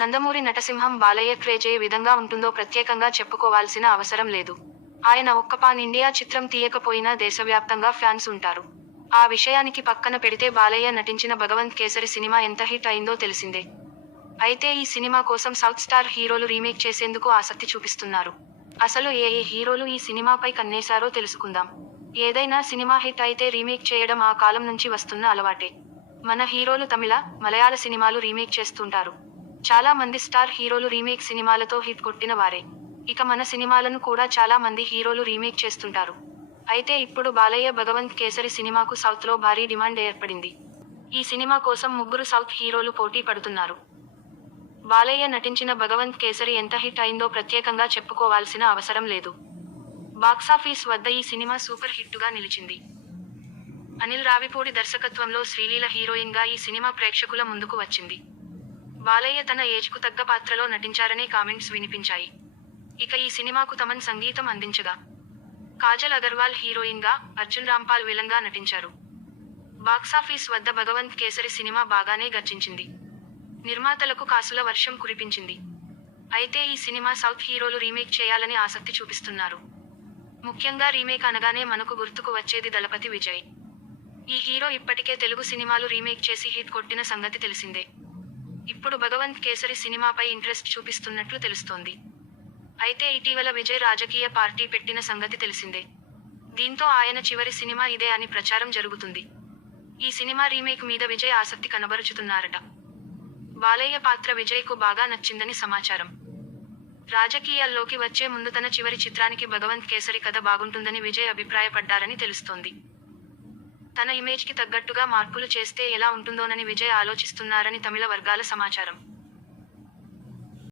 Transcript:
Nandamuri నటసింహం Balayya craze ఏ విధంగా ఉంటుందో ప్రత్యేకంగా చెప్పుకోవాల్సిన అవసరం లేదు. ఆయన ఒక్క పాన్ ఇండియా చిత్రం తీయకపోయినా దేశవ్యాప్తంగా ఫ్యాన్స్ ఉంటారు. ఆ విషయానికి పక్కన పెడితే బాలయ్య నటించిన భగవంత్ కేసరి సినిమా ఎంత హిట్ అయిందో తెలిసిందే. అయితే ఈ సినిమా కోసం సౌత్ స్టార్ హీరోలు రీమేక్ చేసేందుకు ఆసక్తి చూపిస్తున్నారు. అసలు ఏ హీరోలు ఈ సినిమాపై కన్నేశారో తెలుసుకుందాం. ఏదైనా సినిమా హిట్ అయితే రీమేక్ చేయడం ఆ కాలం నుంచి వస్తున్న అలవాటే. మన హీరోలు తమిళ, మలయాళ సినిమాలు రీమేక్ చేస్తుంటారు. చాలా మంది స్టార్ హీరోలు రీమేక్ సినిమాలతో హిట్ కొట్టిన వారే. ఇక మన సినిమాలను కూడా చాలా మంది హీరోలు రీమేక్ చేస్తుంటారు. అయితే ఇప్పుడు బాలయ్య భగవంత్ కేసరి సినిమాకు సౌత్లో భారీ డిమాండ్ ఏర్పడింది. ఈ సినిమా కోసం ముగ్గురు సౌత్ హీరోలు పోటీ పడుతున్నారు. బాలయ్య నటించిన భగవంత్ కేసరి ఎంత హిట్ అయిందో ప్రత్యేకంగా చెప్పుకోవాల్సిన అవసరం లేదు. బాక్సాఫీస్ వద్ద ఈ సినిమా సూపర్ హిట్టుగా నిలిచింది. అనిల్ రావిపూడి దర్శకత్వంలో శ్రీలీల హీరోయిన్గా ఈ సినిమా ప్రేక్షకుల ముందుకు వచ్చింది. బాలయ్య తన ఏజ్కు తగ్గ పాత్రలో నటించారనే కామెంట్స్ వినిపించాయి. ఇక ఈ సినిమాకు తమన్ సంగీతం అందించగా, కాజల్ అగర్వాల్ హీరోయిన్గా, అర్జున్ రాంపాల్ విలన్గా నటించారు. బాక్సాఫీస్ వద్ద భగవంత్ కేసరి సినిమా బాగానే గర్జించింది. నిర్మాతలకు కాసుల వర్షం కురిపించింది. అయితే ఈ సినిమా సౌత్ హీరోలు రీమేక్ చేయాలని ఆసక్తి చూపిస్తున్నారు. ముఖ్యంగా రీమేక్ అనగానే మనకు గుర్తుకు వచ్చేది దళపతి విజయ్. ఈ హీరో ఇప్పటికే తెలుగు సినిమాలు రీమేక్ చేసి హిట్ కొట్టిన సంగతి తెలిసిందే. ఇప్పుడు భగవంత్ కేసరి సినిమాపై ఇంట్రెస్ట్ చూపిస్తున్నట్లు తెలుస్తోంది. అయితే ఇటీవల విజయ్ రాజకీయ పార్టీ పెట్టిన సంగతి తెలిసిందే. దీంతో ఆయన చివరి సినిమా ఇదే అని ప్రచారం జరుగుతుంది. ఈ సినిమా రీమేక్ మీద విజయ్ ఆసక్తి కనబరుచుతున్నారట. బాలయ్య పాత్ర విజయ్కు బాగా నచ్చిందని సమాచారం. రాజకీయాల్లోకి వచ్చే ముందు తన చివరి చిత్రానికి భగవంత్ కేసరి కథ బాగుంటుందని విజయ్ అభిప్రాయపడ్డారని తెలుస్తోంది. తన ఇమేజ్కి తగ్గట్టుగా మార్పులు చేస్తే ఎలా ఉంటుందోనని విజయ్ ఆలోచిస్తున్నారని తమిళ వర్గాల సమాచారం.